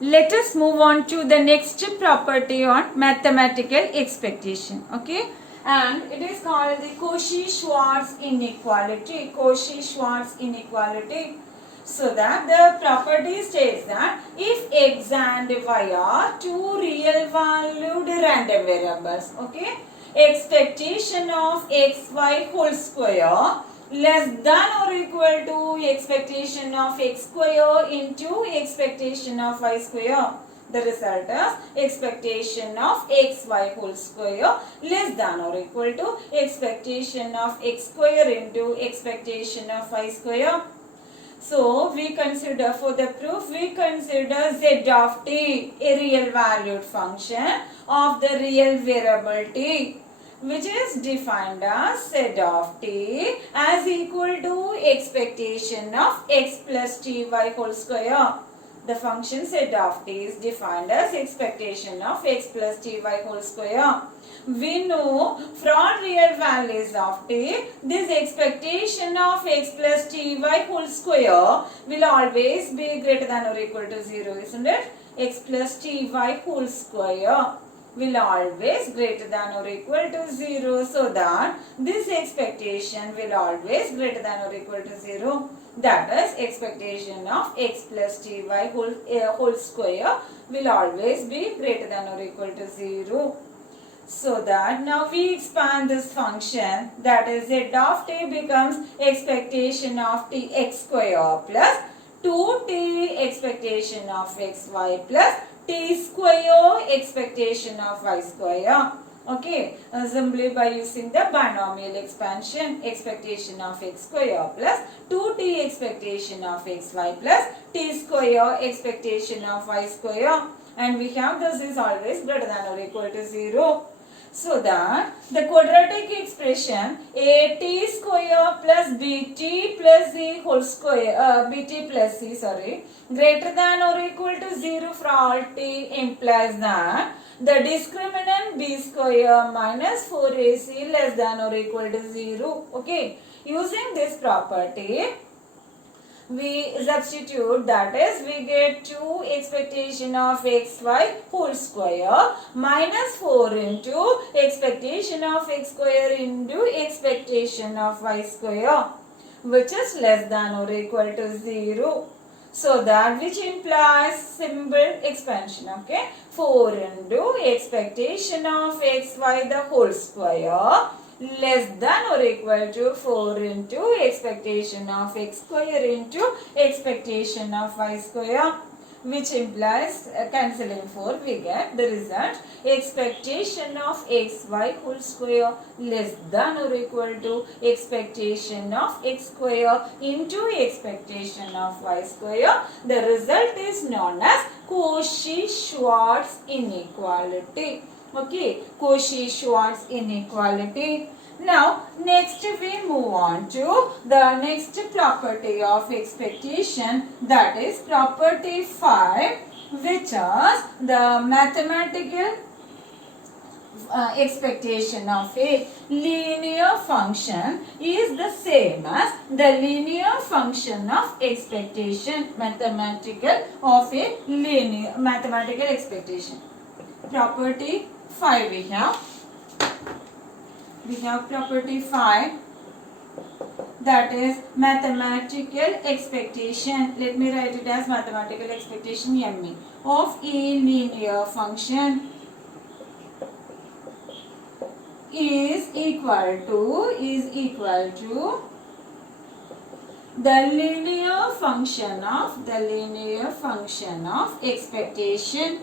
let us move on to the next property on mathematical expectation. Okay, and it is called the Cauchy-Schwarz inequality. Cauchy-Schwarz inequality. So that the property states that if x and y are two real valued random variables, okay, expectation of xy whole square less than or equal to expectation of x square into expectation of y square. The result is expectation of xy whole square less than or equal to expectation of x square into expectation of y square. So we consider, for the proof, we consider z of t a real valued function of the real variable t, which is defined as z of t as equal to expectation of x plus ty whole square. The function z of t is defined as expectation of x plus ty whole square. We know from real values of t, this expectation of x plus ty whole square will always be greater than or equal to 0, isn't it? X plus ty whole square will always greater than or equal to 0, so that this expectation will always greater than or equal to 0. That is, expectation of x plus ty whole square will always be greater than or equal to 0. So that now we expand this function, that is z of t becomes expectation of t x square plus 2t expectation of xy plus t square expectation of y square. Okay, simply by using the binomial expansion, expectation of x square plus 2t expectation of xy plus t square expectation of y square, and we have this is always greater than or equal to 0. So that the quadratic expression at square plus bt plus c whole square, bt plus c greater than or equal to 0 for all t implies that the discriminant b square minus 4ac less than or equal to 0. Okay, using this property, we substitute, that is, we get 2 expectation of xy whole square minus 4 into expectation of x square into expectation of y square, which is less than or equal to 0. So that which implies simple expansion. Okay, 4 into expectation of xy the whole square less than or equal to 4 into expectation of x square into expectation of y square, which implies cancelling 4, we get the result expectation of xy whole square less than or equal to expectation of x square into expectation of y square. The result is known as Cauchy-Schwarz inequality. Okay, Cauchy-Schwarz inequality. Now, next we move on to the next property of expectation, that is property 5, which is the mathematical expectation of a linear function is the same as the linear function of expectation, mathematical of a linear mathematical expectation. Property 5 we have property 5, that is mathematical expectation. Let me write it as mathematical expectation ME of a linear function is equal to the linear function of expectation.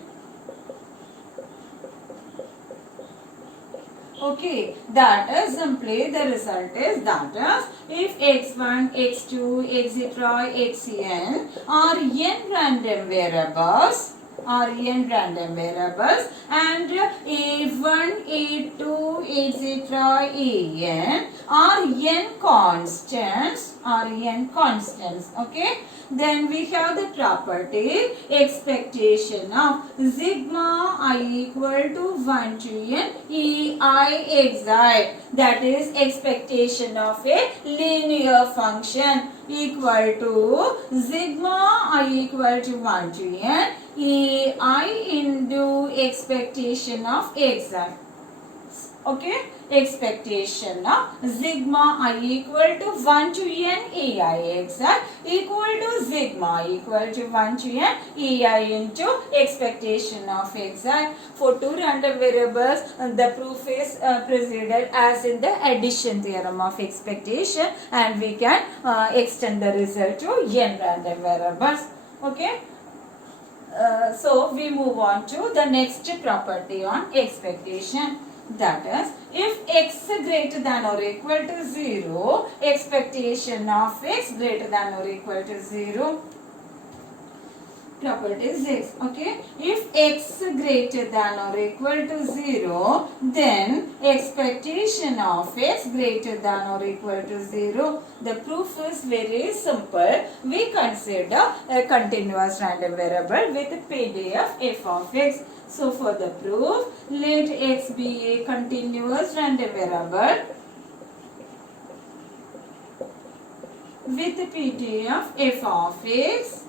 Okay, that is simply the result is that is if x1, x2, etc., xn are n random variables and a1, a2, etc., an are n constants. Okay, then we have the property expectation of sigma I equal to 1 to n ei xi, that is expectation of a linear function equal to sigma I equal to 1 to n ai into expectation of xi. Okay, expectation of sigma I equal to 1 to n ai xi equal to sigma equal to 1 to n ai into expectation of xi. For two random variables, the proof is proceeded as in the addition theorem of expectation, and we can extend the result to n random variables. Okay. So we move on to the next property on expectation. That is, if x greater than or equal to 0, expectation of x greater than or equal to 0. Property 6. Okay, if x greater than or equal to 0, then expectation of x greater than or equal to 0. The proof is very simple. We consider a continuous random variable with PDF f of x. So for the proof, let x be a continuous random variable with PDF f of x.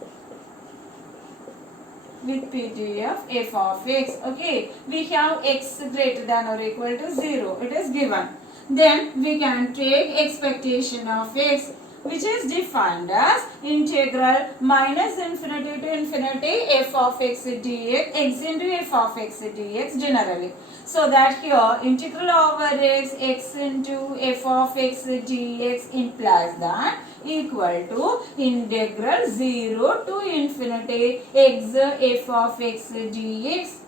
With PDF f of x. Okay, we have x greater than or equal to 0. It is given. Then we can take expectation of x, which is defined as integral minus infinity to infinity f of x dx, x into f of x dx generally. So that here integral over x into f of x dx implies that equal to integral 0 to infinity x f of x dx.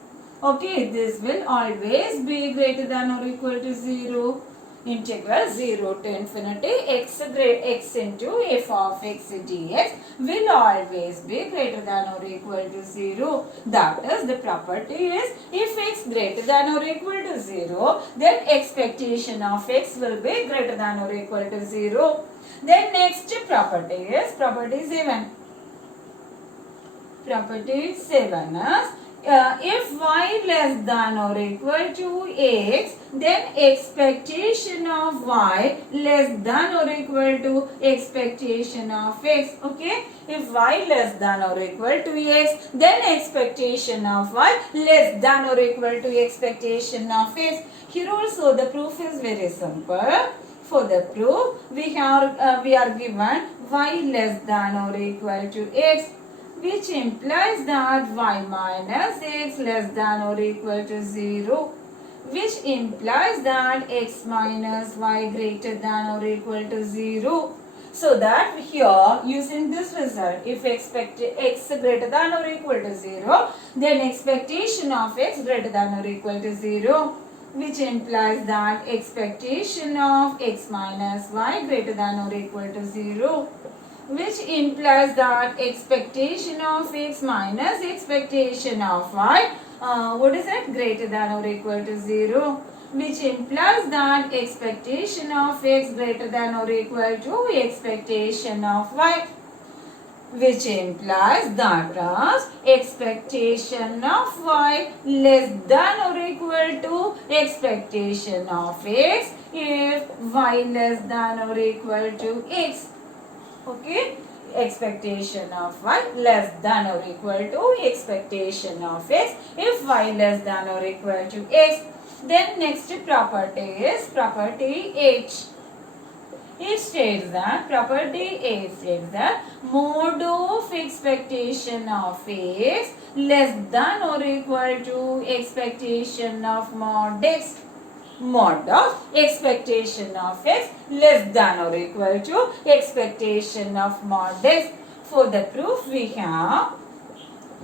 Okay, this will always be greater than or equal to 0. Integral 0 to infinity x into f of x dx will always be greater than or equal to 0. That is, the property is, if x greater than or equal to 0, then expectation of x will be greater than or equal to 0. Then next property is property 7. Property 7 is, if y less than or equal to x, then expectation of y less than or equal to expectation of x. Okay, if y less than or equal to x, then expectation of y less than or equal to expectation of x. Here also the proof is very simple. For the proof, we are given y less than or equal to x, which implies that y minus x less than or equal to 0, which implies that x minus y greater than or equal to 0. So that here, using this result, if x greater than or equal to 0, then expectation of x greater than or equal to 0, which implies that expectation of x minus y greater than or equal to 0, which implies that expectation of x minus expectation of y, greater than or equal to 0, which implies that expectation of x greater than or equal to expectation of y, which implies that expectation of y less than or equal to expectation of x if y less than or equal to x. Okay, expectation of y less than or equal to expectation of x if y less than or equal to x. Then next property is property 8. It states that property 8 states that mod of expectation of x less than or equal to expectation of mod x. Mod of expectation of x less than or equal to expectation of mod x. For the proof, we have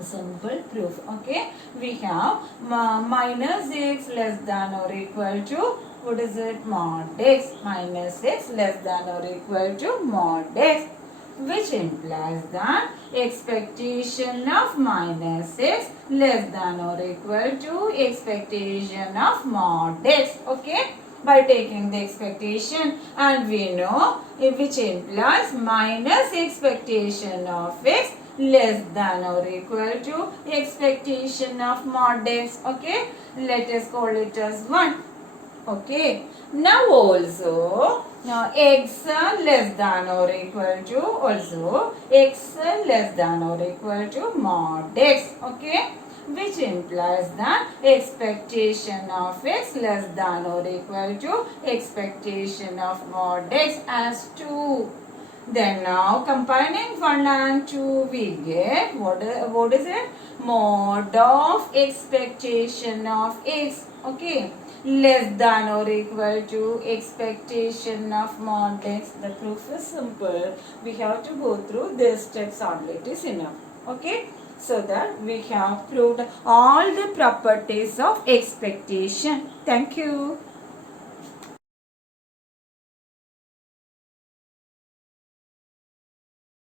simple proof. Okay, we have minus x less than or equal to mod x, minus x less than or equal to mod x, which implies that expectation of minus x less than or equal to expectation of mod x. Okay, by taking the expectation, and we know which implies minus expectation of x less than or equal to expectation of mod x. Okay, let us call it as 1. Okay, now also Now x less than or equal to also x less than or equal to mod x. Okay, which implies that expectation of x less than or equal to expectation of mod x as 2. Then now combining 1 and 2 we get what is it? Mod of expectation of x. Okay, less than or equal to expectation of mod x. The proof is simple. We have to go through these steps only. It is enough. Okay, so that we have proved all the properties of expectation. Thank you.